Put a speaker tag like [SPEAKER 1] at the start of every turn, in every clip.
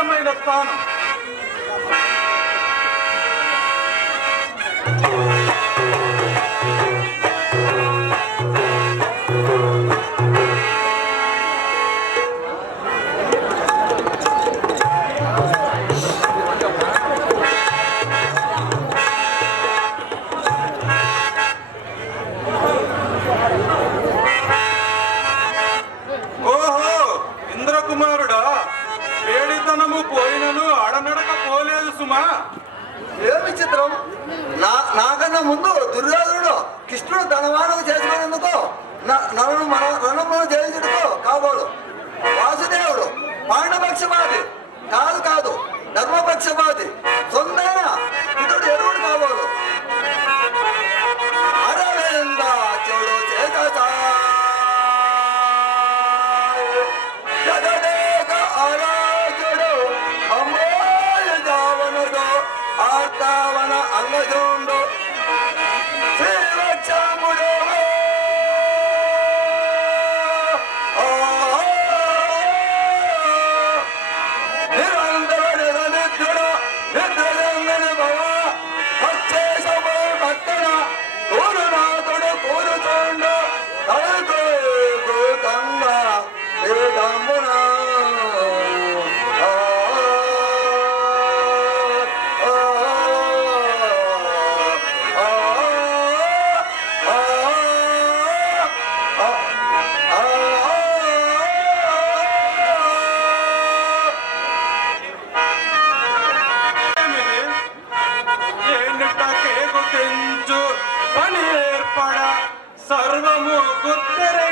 [SPEAKER 1] ఉన్నతమైన స్థానం విచిత్రమా
[SPEAKER 2] ఏ విచిత్రం. నా నాకన్నా ముందు దుర్యోధనుడు కృష్ణుడు ధనవానుడు చేసుకునేందుకు నన్ను మన రణమును జయించుడుకు కాబోడు వాసుదేవుడు పాండపక్షపాతి కాదు కాదు ధర్మపక్షపాతి. సొంత ఇతడు ఎరువుడు కాబోడు
[SPEAKER 1] Bodrum করতে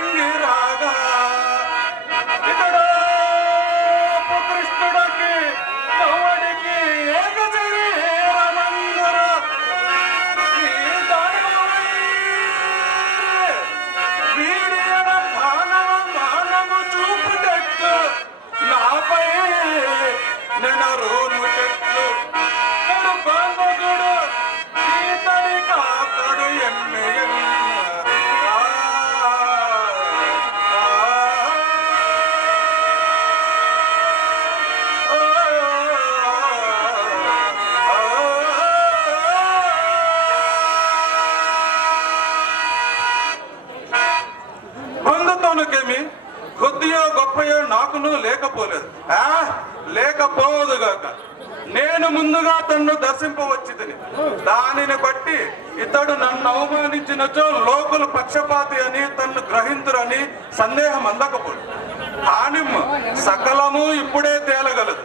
[SPEAKER 1] ప్రజలు లోకులు పక్షపాతి అని తను గ్రహింతురని సందేహం అందకపోదు. హానిం సకలము ఇప్పుడే తేలగలదు.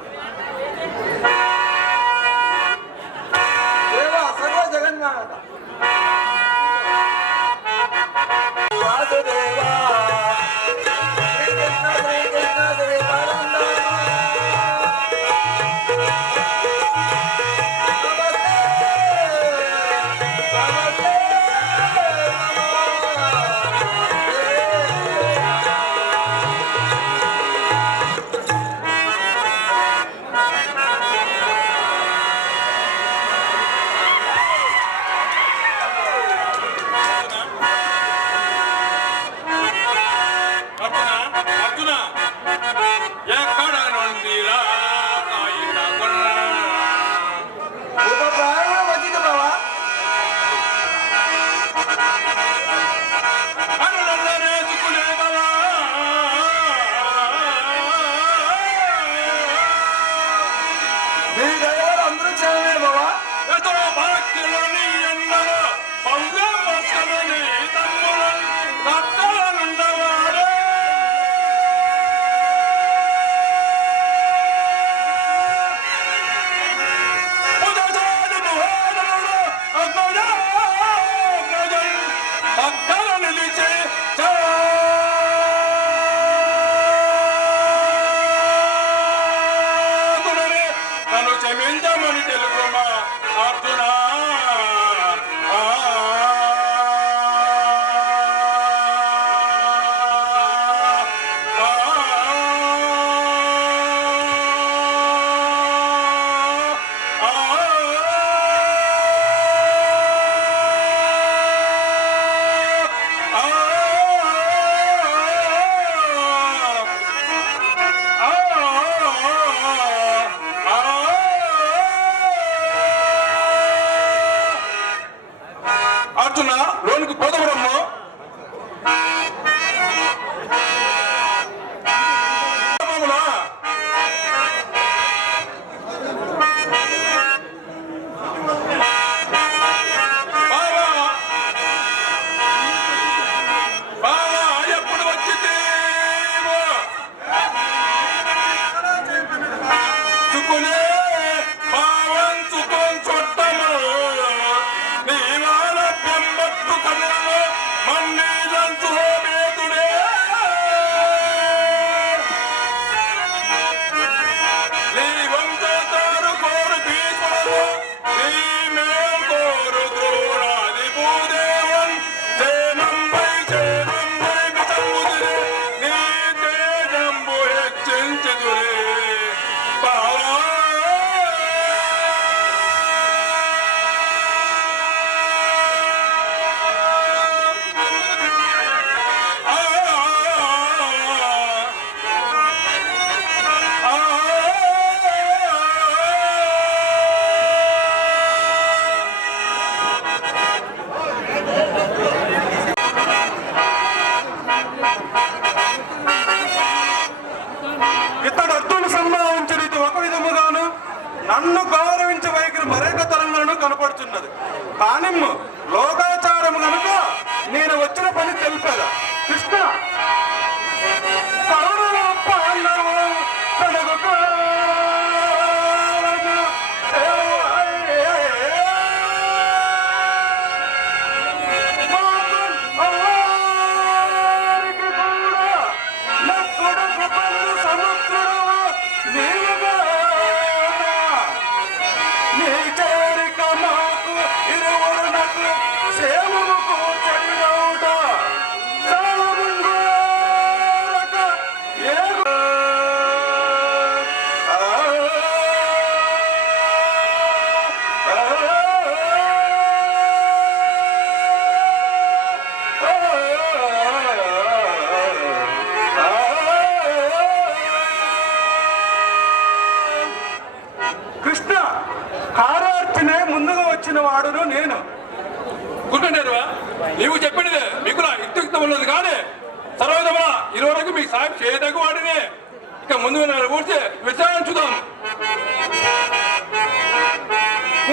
[SPEAKER 3] Uite, veteran Tudam!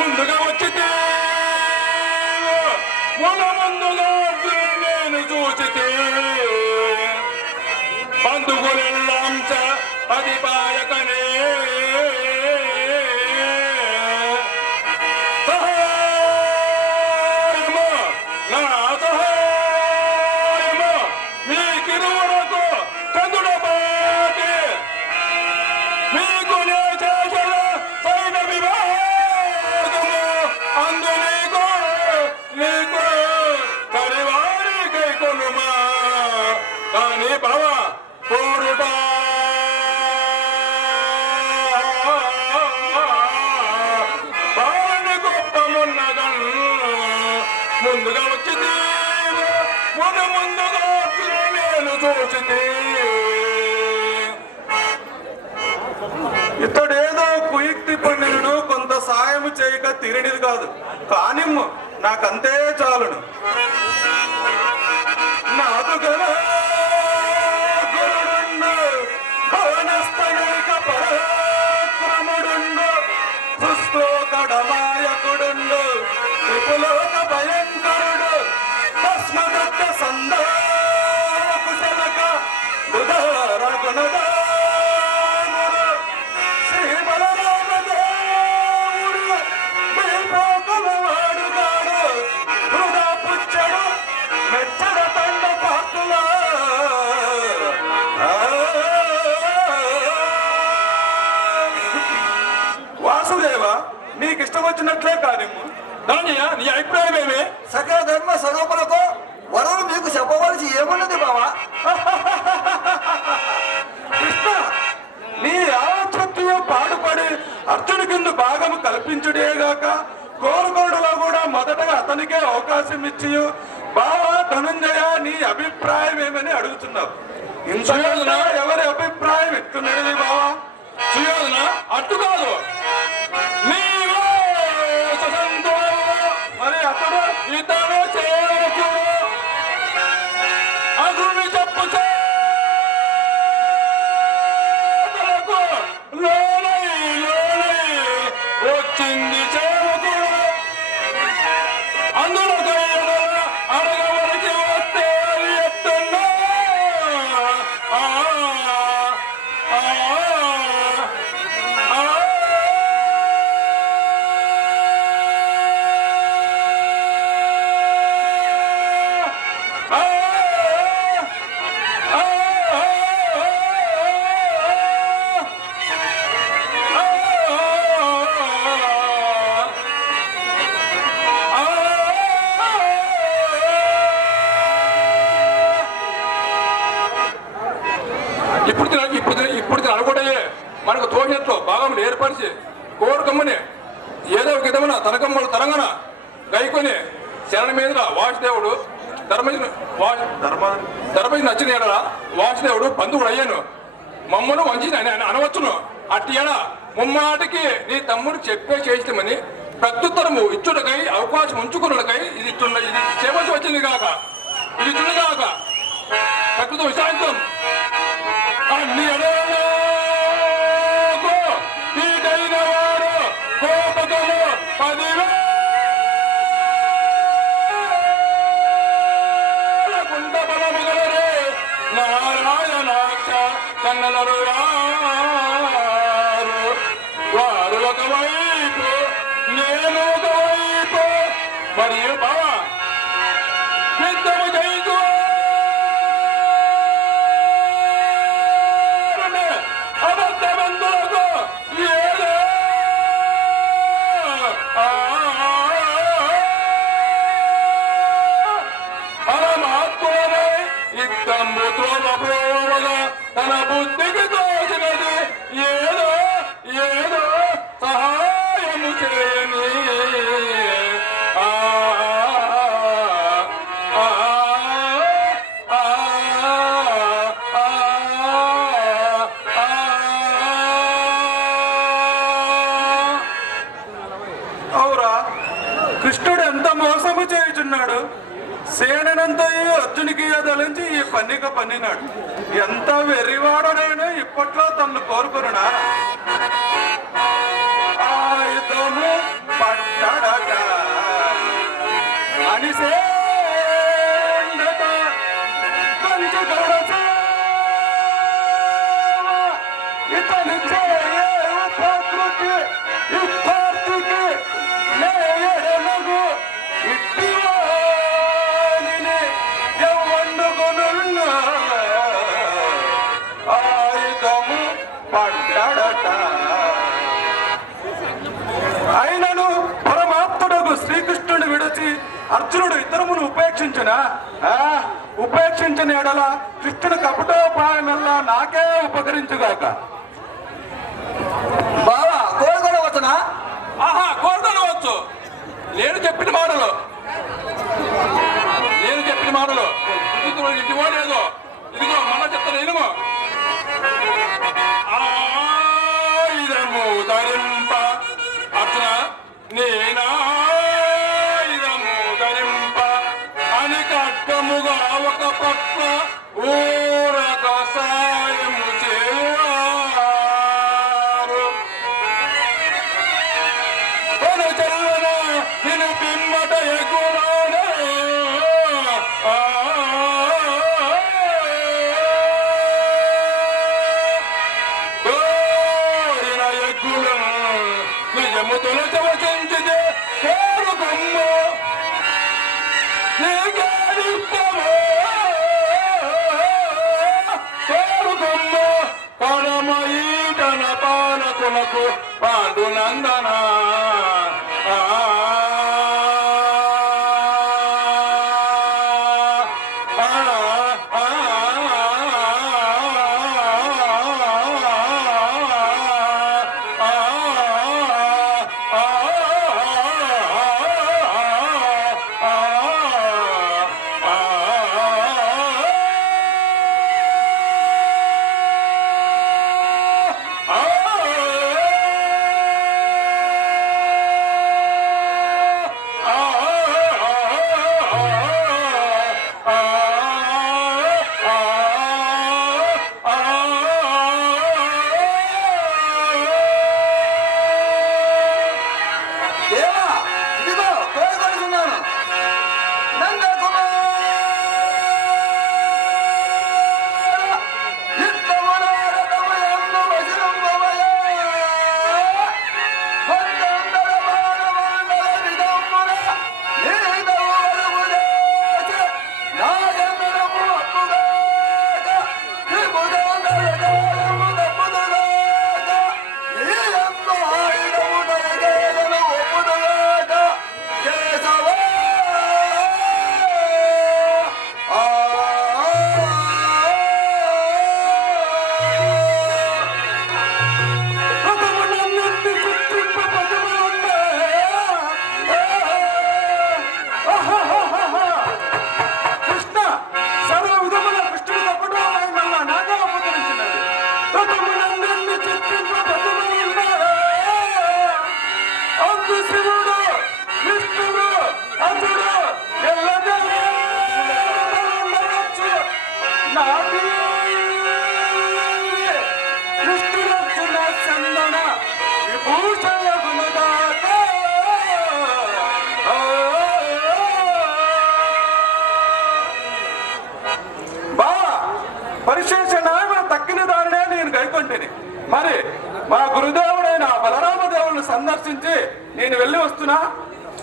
[SPEAKER 3] Unde ga ocete! Mona mando ga vele ne zocete! Bandu gole!
[SPEAKER 1] ఇతడేదో కుయక్తి పండినను కొంత సాయం చేయక తిరినిది కాదు. కానిమ్ము నాకంతే చాలును. నాకు
[SPEAKER 2] కదా స్వరూపులతో వరం మీకు చెప్పవలసి ఏమున్నది బావా?
[SPEAKER 1] కృష్ణ నీ ఆవృత్తిలో పాడుపడి అర్జుని కింద భాగము కల్పించుడేగాక కోరుకోడులో కూడా మొదటగా అతనికే అవకాశం ఇచ్చి బావా ధనుంజయ నీ అభిప్రాయం ఏమని అడుగుతున్నావు? ఇంతకన్నా ఎవరి అభిప్రాయం ఎత్తున్నది బావా?
[SPEAKER 3] అట్టు కాదు భాగం ఏర్పరిచి కోరుకమ్మని ఏదో ఒక విధమున తనకమ్మలు తరంగన గైకొని శరణ మీద వాసుదేవుడు
[SPEAKER 1] ధర్మ
[SPEAKER 3] ధర్మజు నచ్చిన ఎడల వాసుదేవుడు బంధువుడు అయ్యాను. మమ్మను వంచి అని అని అనవచ్చును. అట్టి ఎడ ముమ్మాటికి నీ తమ్ముడు చెప్పే చేస్తామని ప్రత్యుత్తరము ఇచ్చుటకై అవకాశం ఉంచుకున్నకై ఇది ఇచ్చున్న- ఇది చేయవలసి వచ్చింది కాక ఇది ఇచ్చుడు కాక ప్రకృతి విశాంతం అన్ని ఎడలకు
[SPEAKER 1] i on a run. Bana bu ne kadar పన్నిక పన్నినాడు ఎంత వెర్రివాడనైనా ఇప్పట్లో తన్ను కోరుకున్నా ఎడల కపటోపాయనల్లా నాకే ఉపకరించుగాక.
[SPEAKER 2] బావా కోరుకోవచ్చునా
[SPEAKER 3] ఆహా కోరుకోవచ్చు నేను చెప్పిన మాటలు. నేను చెప్పిన మాటలు. ఇదిగో లేదో ఇదిగో. మన చెప్తాను ఇనుము ఆయుధము ధరింప అర్జున నేనా ధరింప అని కట్టముగా ఒక పక్క ఊరక సాయము చేయారు కొన చల్లన నిన్ను పిమ్మట ఎగురానే. ఆ నిజము తొలచవచించితే కోరుకొమ్ము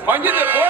[SPEAKER 3] Manche de